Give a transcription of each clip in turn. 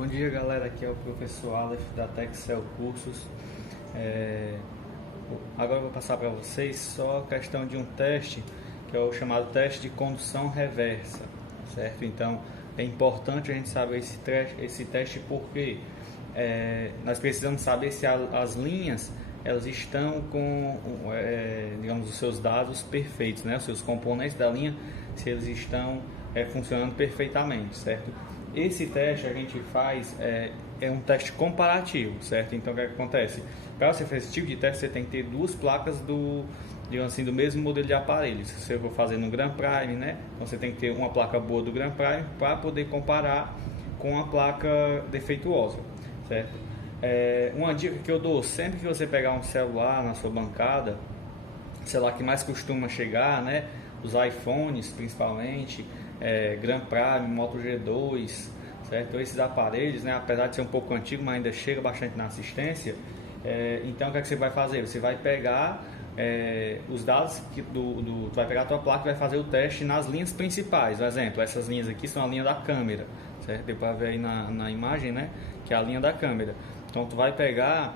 Bom dia, galera, aqui é o professor Aleph da Texel Cursos. Agora eu vou passar para vocês só a questão de um teste, que é o chamado teste de condução reversa, certo? Então é importante a gente saber esse teste porque nós precisamos saber se as linhas elas estão com, digamos, os seus dados perfeitos, né? Os seus componentes da linha, se eles estão funcionando perfeitamente, certo? Esse teste a gente faz é um teste comparativo, certo? Então o que acontece? Para você fazer esse tipo de teste, você tem que ter duas placas digamos assim, do mesmo modelo de aparelho. Se você for fazer no Grand Prime, né? Então você tem que ter uma placa boa do Grand Prime para poder comparar com a placa defeituosa, certo? Uma dica que eu dou, sempre que você pegar um celular na sua bancada, celular que mais costuma chegar, né? Os iPhones principalmente, Grand Prime, Moto G2, certo? Então, esses aparelhos, né, apesar de ser um pouco antigo, mas ainda chega bastante na assistência. Então o que é que você vai fazer? Você vai pegar os dados tu vai pegar a tua placa e vai fazer o teste nas linhas principais. Por exemplo, essas linhas aqui são a linha da câmera, certo? Deu para ver aí na imagem, né? Que é a linha da câmera. Então tu vai pegar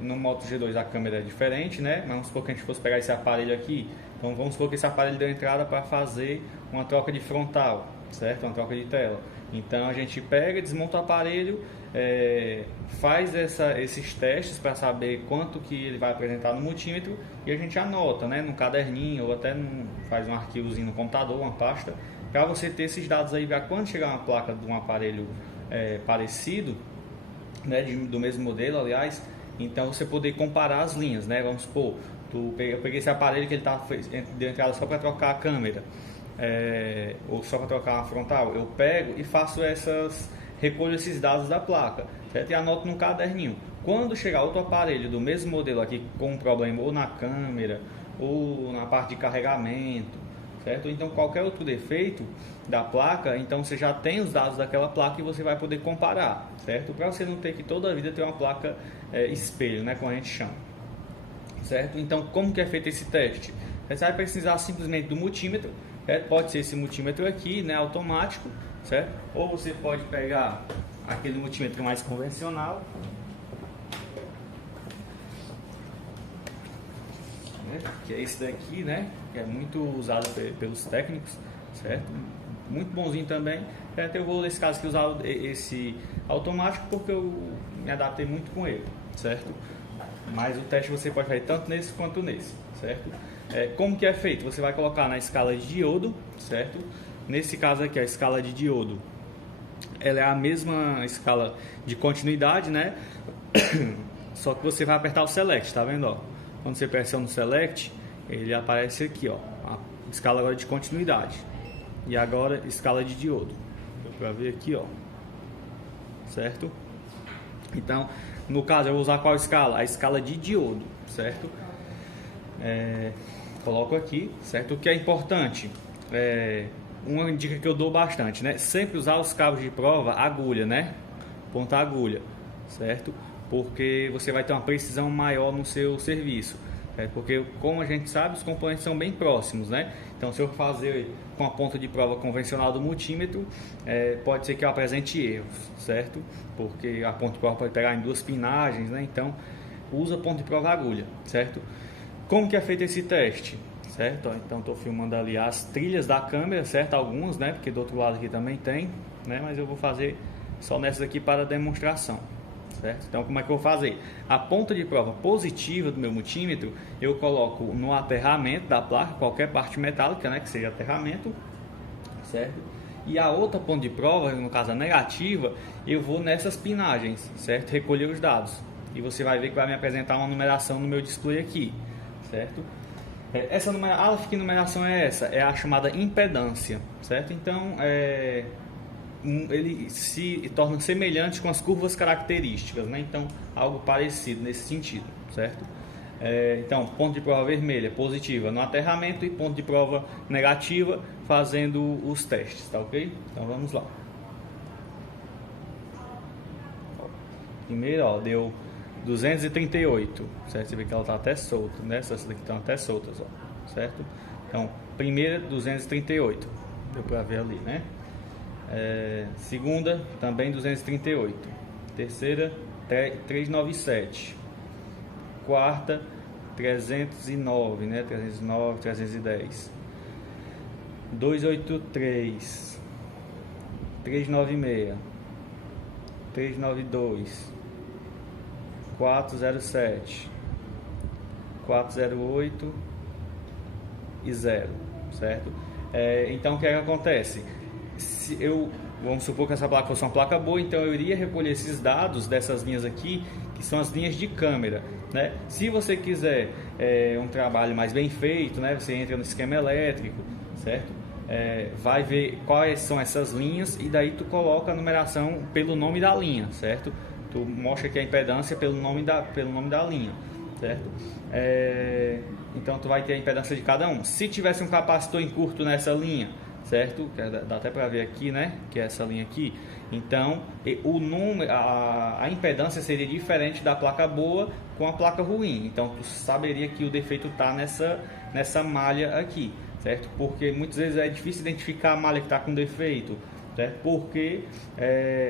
no Moto G2 a câmera é diferente, né? Mas vamos supor que a gente fosse pegar esse aparelho aqui. Então vamos supor que esse aparelho deu entrada para fazer uma troca de frontal, certo? Uma troca de tela. Então a gente pega, desmonta o aparelho, faz esses testes para saber quanto que ele vai apresentar no multímetro e a gente anota, né? No caderninho ou até faz um arquivozinho no computador, uma pasta, para você ter esses dados aí para quando chegar uma placa de um aparelho parecido, né? Do mesmo modelo, aliás, então você poder comparar as linhas, né? Vamos supor, eu peguei esse aparelho que ele deu entrada só para trocar a câmera, ou só para trocar a frontal, eu pego e faço recolho esses dados da placa, certo? E anoto no caderninho. Quando chegar outro aparelho do mesmo modelo aqui com um problema ou na câmera ou na parte de carregamento, certo? Então qualquer outro defeito da placa, então você já tem os dados daquela placa e você vai poder comparar, certo? Para você não ter que toda a vida ter uma placa espelho, né, como a gente chama, certo? Então como que é feito esse teste? Você vai precisar simplesmente do multímetro, certo? Pode ser esse multímetro aqui, né, automático, certo? Ou você pode pegar aquele multímetro mais convencional, né, que é esse daqui, né, que é muito usado pelos técnicos, certo? Muito bonzinho também. Eu vou nesse caso aqui usar esse automático porque eu me adaptei muito com ele, certo? Mas o teste você pode fazer tanto nesse quanto nesse, certo? Como que é feito? Você vai colocar na escala de diodo, certo? Nesse caso aqui, a escala de diodo, ela é a mesma escala de continuidade, né? Só que você vai apertar o Select, tá vendo? Ó? Quando você pressiona o Select, ele aparece aqui, ó, a escala agora de continuidade. E agora escala de diodo. Deu pra ver aqui, ó. Certo? Então, no caso, eu vou usar qual escala? A escala de diodo, certo? Coloco aqui, certo? O que é importante? Uma dica que eu dou bastante, né? Sempre usar os cabos de prova agulha, né? Ponta agulha, certo? Porque você vai ter uma precisão maior no seu serviço. Porque, como a gente sabe, os componentes são bem próximos, né? Então, se eu fazer com a ponta de prova convencional do multímetro, pode ser que eu apresente erros, certo? Porque a ponta de prova pode pegar em duas pinagens, né? Então, usa ponta de prova agulha, certo? Como que é feito esse teste? Certo? Então, estou filmando ali as trilhas da câmera, certo? Algumas, né? Porque do outro lado aqui também tem, né? Mas eu vou fazer só nessas aqui para demonstração. Certo? Então, como é que eu vou fazer? A ponta de prova positiva do meu multímetro eu coloco no aterramento da placa, qualquer parte metálica, né, que seja aterramento, certo? E a outra ponta de prova, no caso a negativa, eu vou nessas pinagens, certo? Recolher os dados e você vai ver que vai me apresentar uma numeração no meu display aqui, certo? Essa numeração, que numeração é essa? É a chamada impedância, certo? Então, ele se torna semelhante com as curvas características, né? Então, algo parecido nesse sentido, certo? Então, ponto de prova vermelha, positiva no aterramento e ponto de prova negativa fazendo os testes, tá ok? Então, vamos lá. Primeiro, ó, deu 238, certo? Você vê que ela está até solta, né? Essas daqui estão até soltas, ó, certo? Então, primeira 238, deu para ver ali, né? Segunda, também 238. Terceira, 397. Quarta, 309, né? 309, 310. 283. 396. 392. 407. 408 e 0, certo? Então o que é que acontece? Vamos supor que essa placa fosse uma placa boa, então eu iria recolher esses dados dessas linhas aqui, que são as linhas de câmera, né? Se você quiser um trabalho mais bem feito, né? Você entra no esquema elétrico, certo? Vai ver quais são essas linhas e daí tu coloca a numeração pelo nome da linha, certo? Tu mostra aqui a impedância pelo nome da linha, certo? Então tu vai ter a impedância de cada um. Se tivesse um capacitor em curto nessa linha, certo? Dá até para ver aqui, né? Que é essa linha aqui. Então o número, a impedância seria diferente da placa boa com a placa ruim. Então tu saberia que o defeito está nessa malha aqui, certo? Porque muitas vezes é difícil identificar a malha que está com defeito, certo? Porque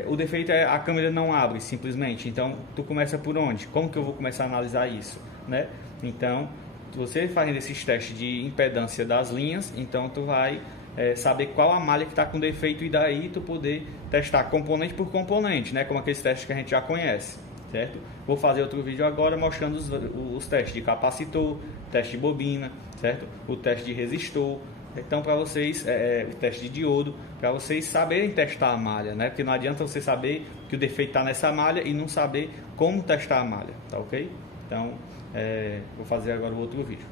o defeito é a câmera não abre simplesmente. Então tu começa por onde? Como que eu vou começar a analisar isso, né? Então você fazendo esses testes de impedância das linhas, então tu vai saber qual a malha que está com defeito e daí tu poder testar componente por componente, né? Como aqueles testes que a gente já conhece, certo? Vou fazer outro vídeo agora mostrando os testes de capacitor, teste de bobina, certo? O teste de resistor. Então para vocês, o teste de diodo, para vocês saberem testar a malha, né? Porque não adianta você saber que o defeito está nessa malha e não saber como testar a malha, tá ok? Então vou fazer agora o outro vídeo.